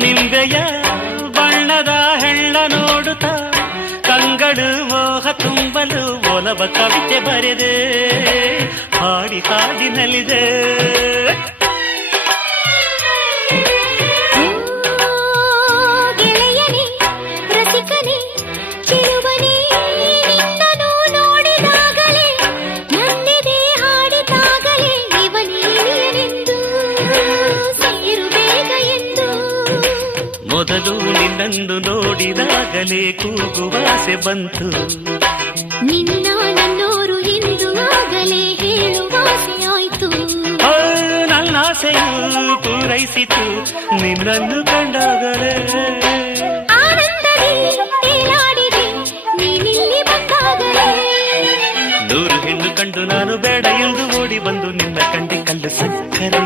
ನಿಂಬೆಯ ಬಣ್ಣದ ಹೆಳ್ಳ ನೋಡುತ್ತ ಕಂಗಳು ಮೋಹ ತುಂಬಲು ಒಲವ ಕವಿತೆ ಬರೆದೆ ಹಾಡಿ ಹಾಡಿನಲ್ಲಿದೆ ಮೊದಲು ನಿನ್ನನ್ನು ನೋಡಿದಾಗಲೇ ಕೂಗುವಾಸೆ ಬಂತು ನಿನ್ನ ನನ್ನೋರು ಎಂದು ಆಗಲೇ ಹೇಳುವಾಸೆ ಆಯ್ತು ನನ್ನ ಆಸೆಯು ಪೂರೈಸಿತು ನಿನ್ನನ್ನು ಕಂಡಾಗಲೇ ಆನಂದದಿ ತೇಲಾಡಿದೆ ನೀನಿಲ್ಲಿ ಬಂದಾಗಲೇ ನೂರು ಹೆಣ್ಣು ಕಂಡು ನಾನು ಬೇಡ ಎಂದು ಓಡಿ ಬಂದು ನಿನ್ನ ಕಂಡೆ ಕಲ್ಲು ಸಕ್ಕರೆ